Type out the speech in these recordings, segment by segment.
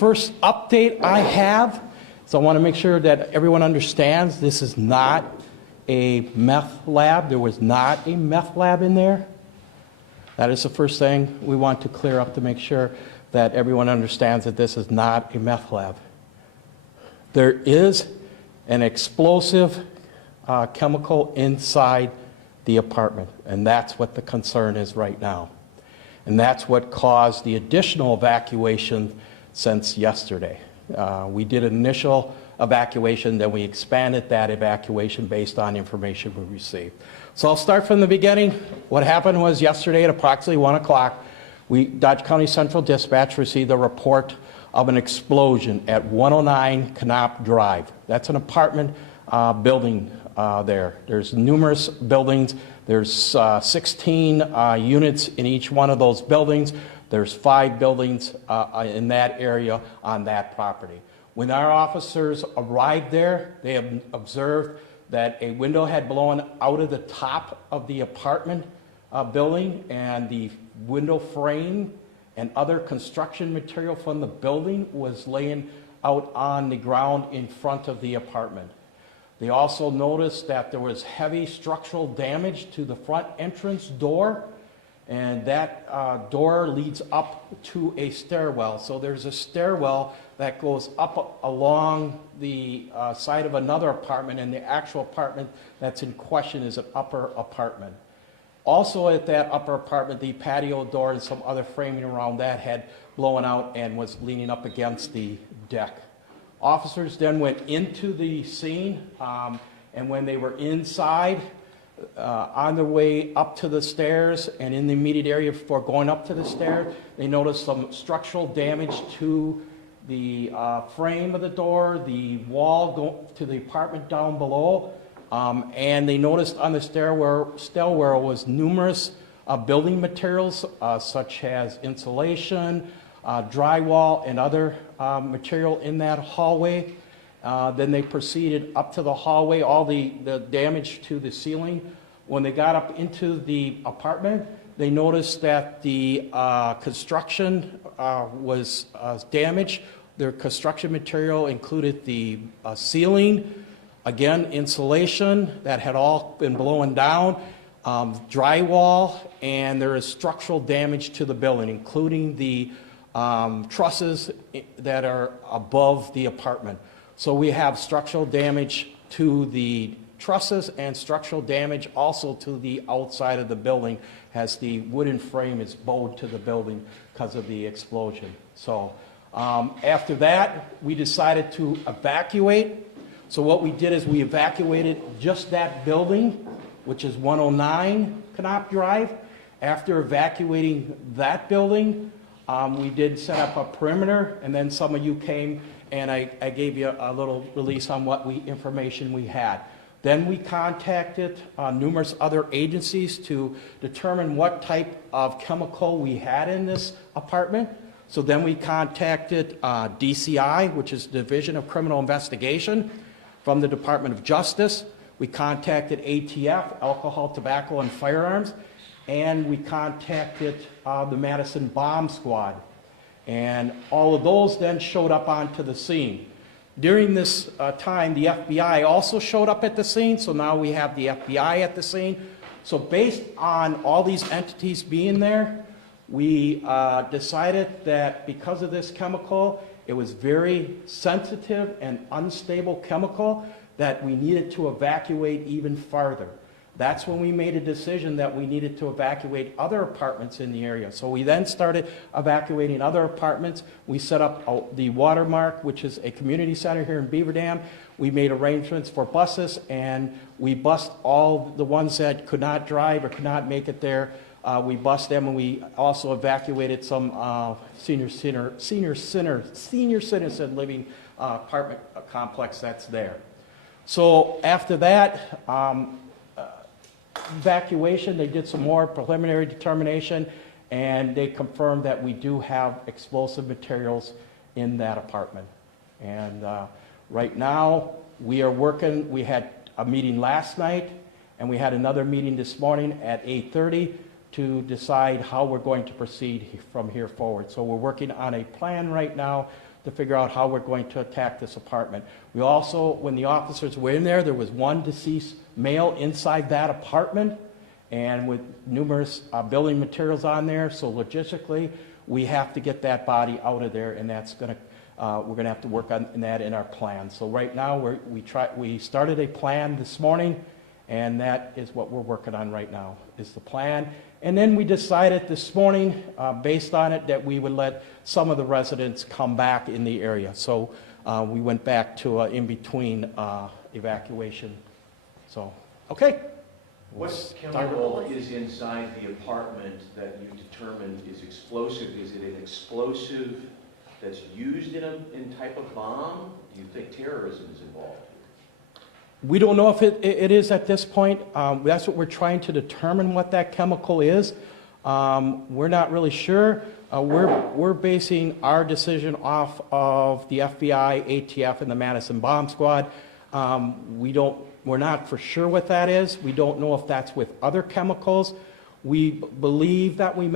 first update I have, so I want to make sure that everyone understands this is not a meth lab. There was not a meth lab in there. That is the first thing we want to clear up to make sure that everyone understands that this is not a meth lab. There is an explosive chemical inside the apartment, and that's what the concern is right now. And that's what caused the additional evacuation since yesterday. We did an initial evacuation, then we expanded that evacuation based on information we received. So I'll start from the beginning. What happened was yesterday at approximately 1 o'clock, Dodge County Central Dispatch received a report of an explosion at 109 Canop Drive. That's an apartment building there. There's numerous buildings. There's 16 units in each one of those buildings. There's 5 buildings in that area on that property. When our officers arrived there, they have observed that a window had blown out of the top of the apartment building, and the window frame and other construction material from the building was laying out on the ground in front of the apartment. They also noticed that there was heavy structural damage to the front entrance door, and that door leads up to a stairwell. So there's a stairwell that goes up along the side of another apartment, and the actual apartment that's in question is an upper apartment. Also at that upper apartment, the patio door and some other framing around that had blown out and was leaning up against the deck. Officers then went into the scene, and when they were inside, on their way up to the stairs and in the immediate area before going up to the stairs, they noticed some structural damage to the frame of the door, the wall to the apartment down below, and they noticed on the stairwell was numerous building materials such as insulation, drywall, and other material in that hallway. Then they proceeded up to the hallway, all the damage to the ceiling. When they got up into the apartment, they noticed that the construction was damaged. Their construction material included the ceiling, again, insulation that had all been blown down, drywall, and there is structural damage to the building, including the trusses that are above the apartment. So we have structural damage to the trusses and structural damage also to the outside of the building as the wooden frame is bowed to the building because of the explosion. So after that, we decided to evacuate. So what we did is we evacuated just that building, which is 109 Canop Drive. After evacuating that building, we did set up a perimeter, and then some of you came and I gave you a little release on what information we had. Then we contacted numerous other agencies to determine what type of chemical we had in this apartment. So then we contacted DCI, which is Division of Criminal Investigation, from the Department of Justice. We contacted ATF, Alcohol, Tobacco, and Firearms, and we contacted the Madison Bomb Squad. And all of those then showed up onto the scene. During this time, the FBI also showed up at the scene, so now we have the FBI at the scene. So based on all these entities being there, we decided that because of this chemical, it was very sensitive and unstable chemical, that we needed to evacuate even farther. That's when we made a decision that we needed to evacuate other apartments in the area. So we then started evacuating other apartments. We set up the Watermark, which is a community center here in Beaver Dam. We made arrangements for buses, and we bused all the ones that could not drive or could not make it there. We bused them, and we also evacuated some senior citizen living apartment complex that's there. So after that, evacuation, they did some more preliminary determination, and they confirmed that we do have explosive materials in that apartment. And right now, we are working. We had a meeting last night, and we had another meeting this morning at 8:30 to decide how we're going to proceed from here forward. So we're working on a plan right now to figure out how we're going to attack this apartment. We also, when the officers were in there, there was one deceased male inside that apartment, and with numerous building materials on there, so logistically, we have to get that body out of there, and that's going to, we're going to have to work on that in our plan. So right now, we started a plan this morning, and that is what we're working on right now, is the plan. And then we decided this morning, based on it, that we would let some of the residents come back in the area. So we went back to in-between evacuation. So, okay. What chemical is inside the apartment that you determined is explosive? Is it an explosive that's used in type of bomb? Do you think terrorism is involved? We don't know if it is at this point. That's what we're trying to determine, what that chemical is. We're not really sure. We're basing our decision off of the FBI, ATF, and the Madison Bomb Squad. We're not for sure what that is. We don't know if that's with other chemicals. We believe that we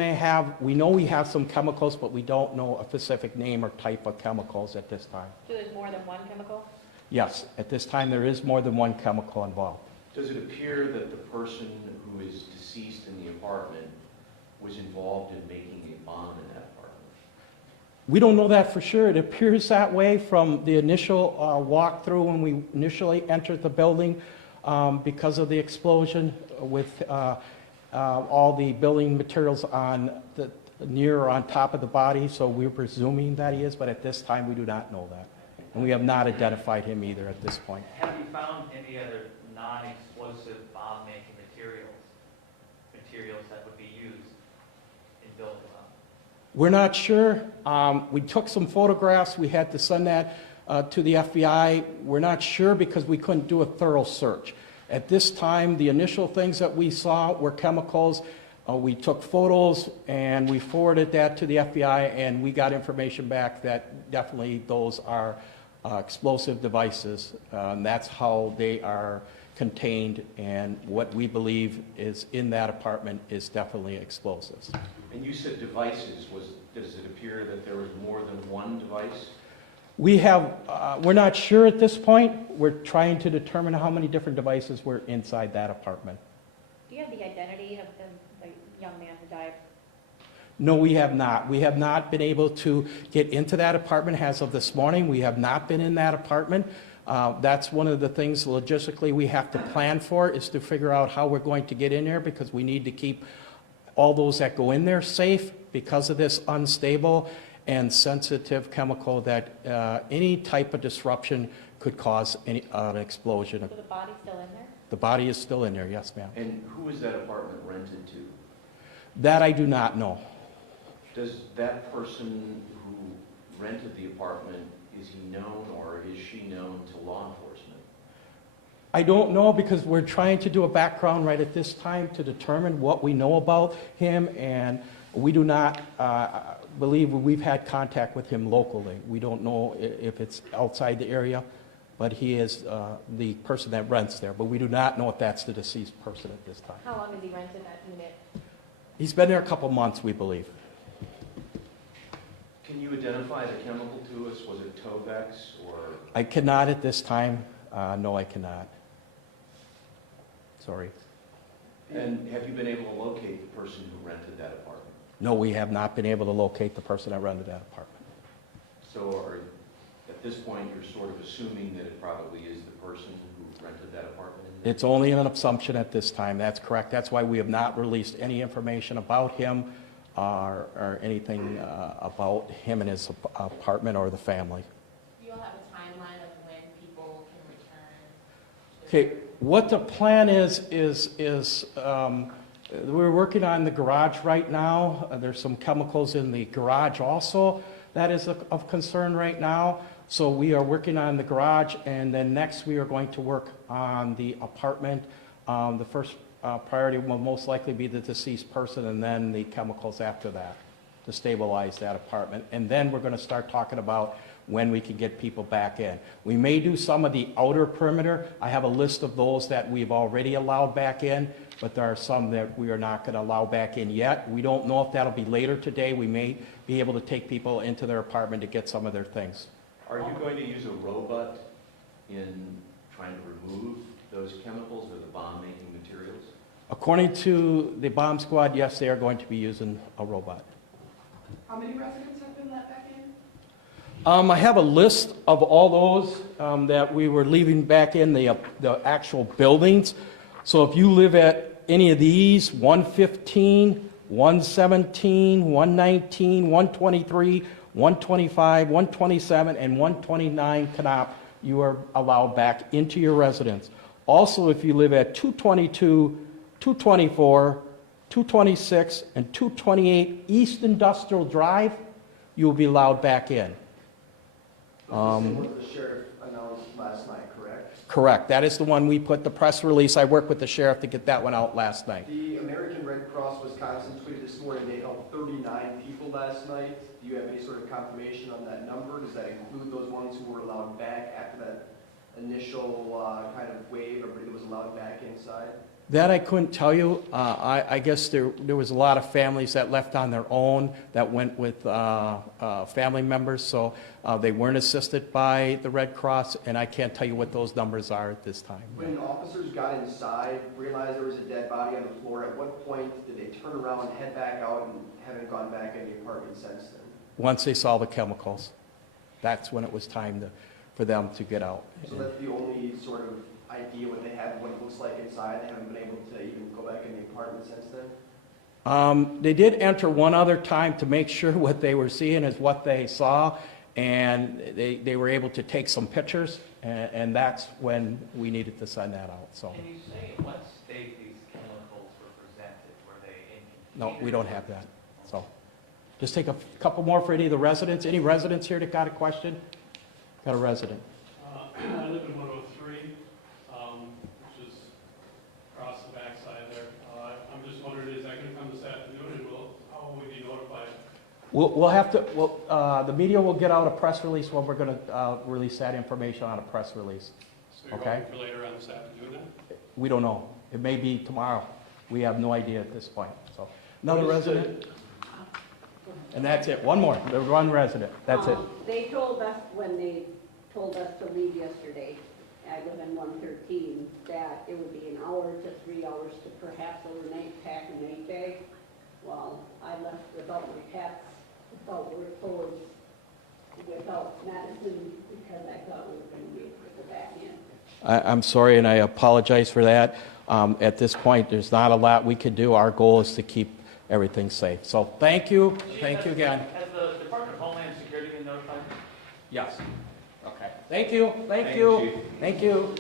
know we have some chemicals, but we don't know a specific name or type of chemicals at this time. So there's more than one chemical? Yes, at this time there is more than one chemical involved. Does it appear that the person who is deceased in the apartment was involved in making a bomb in that apartment? We don't know that for sure. It appears that way from the initial walkthrough when we initially entered the building, because of the explosion with all the building materials on the near or on top of the body. So we're presuming that he is, but at this time we do not know that. And we have not identified him either at this point. Have you found any other non-explosive bomb-making materials that would be used in building them? We're not sure. We took some photographs. We had to send that to the FBI. We're not sure because we couldn't do a thorough search. At this time, the initial things that we saw were chemicals. We took photos and we forwarded that to the FBI, and we got information back that definitely those are explosive devices. That's how they are contained, and what we believe is in that apartment is definitely explosives. And you said devices. Does it appear that there was more than one device? We're not sure at this point. We're trying to determine how many different devices were inside that apartment. Do you have the identity of the young man who died? No, we have not. We have not been able to get into that apartment as of this morning. We have not been in that apartment. That's one of the things logistically we have to plan for, is to figure out how we're going to get in there, because we need to keep all those that go in there safe because of this unstable and sensitive chemical that any type of disruption could cause an explosion. So the body's still in there? The body is still in there, yes, ma'am. And who is that apartment rented to? That I do not know. Does that person who rented the apartment, is he known or is she known to law enforcement? I don't know, because we're trying to do a background right at this time to determine what we know about him, and we do not believe we've had contact with him locally. We don't know if it's outside the area, but he is the person that rents there. But we do not know if that's the deceased person at this time. How long has he rented that unit? He's been there a couple months, we believe. Can you identify the chemical to us? Was it Tovex or? I cannot at this time. No, I cannot. Sorry. And have you been able to locate the person who rented that apartment? No, we have not been able to locate the person that rented that apartment. So at this point, you're sort of assuming that it probably is the person who rented that apartment? It's only an assumption at this time. That's correct. That's why we have not released any information about him or anything about him and his apartment or the family. Do you all have a timeline of when people can return? Okay, what the plan is we're working on the garage right now. There's some chemicals in the garage also that is of concern right now. So we are working on the garage, and then next we are going to work on the apartment. The first priority will most likely be the deceased person, and then the chemicals after that. to stabilize that apartment. And then we're going to start talking about when we can get people back in. We may do some of the outer perimeter. I have a list of those that we've already allowed back in, but there are some that we are not going to allow back in yet. We don't know if that'll be later today. We may be able to take people into their apartment to get some of their things. Are you going to use a robot in trying to remove those chemicals or the bomb-making materials? According to the bomb squad, yes, they are going to be using a robot. How many residents have been let back in? I have a list of all those that we were leaving back in the actual buildings. So if you live at any of these, 115, 117, 119, 123, 125, 127, and 129 Canop, you are allowed back into your residence. Also, if you live at 222, 224, 226, and 228 East Industrial Drive, you will be allowed back in. What the sheriff announced last night, correct? Correct. That is the one we put the press release. I worked with the sheriff to get that one out last night. The American Red Cross Wisconsin tweeted this morning they helped 39 people last night. Do you have any sort of confirmation on that number? Does that include those ones who were allowed back after that initial kind of wave? Everybody was allowed back inside? That I couldn't tell you. I guess there was a lot of families that left on their own that went with family members, so they weren't assisted by the Red Cross, and I can't tell you what those numbers are at this time. When officers got inside, realized there was a dead body on the floor, at what point did they turn around, head back out, and haven't gone back in the apartment since then? Once they saw the chemicals, that's when it was time for them to get out. So that's the only sort of idea what they have, what it looks like inside. They haven't been able to even go back in the apartment since then? They did enter one other time to make sure what they were seeing is what they saw, and they were able to take some pictures, and that's when we needed to send that out, so. Can you say in what state these chemicals were presented? Were they in No, containers? we don't have that, so. Just take a couple more for any of the residents. Any residents here that got a question? Got a resident? I live in 103, which is across the backside there. I'm just wondering, is that going to come this afternoon, and how will we be notified? We'll have to, the media will get out a press release when we're going to release that information on a press release. So you're Okay. hoping for later on this afternoon then? We don't know. It may be tomorrow. We have no idea at this point, so. Another resident? And that's it. One more, the one resident. That's it. They told us when they told us to leave yesterday, I live in 113, that it would be an hour to 3 hours to perhaps overnight pack a night bag. Well, I left without my pets, without work clothes, without medicine, because I thought we were going to be able to go back in. I'm sorry, and I apologize for that. At this point, there's not a lot we can do. Our goal is to keep everything safe. So thank you. Thank you again. Has the Department of Homeland Security been notified? Yes. Okay. Thank you. Thank Thank you, you. Chief. Thank you.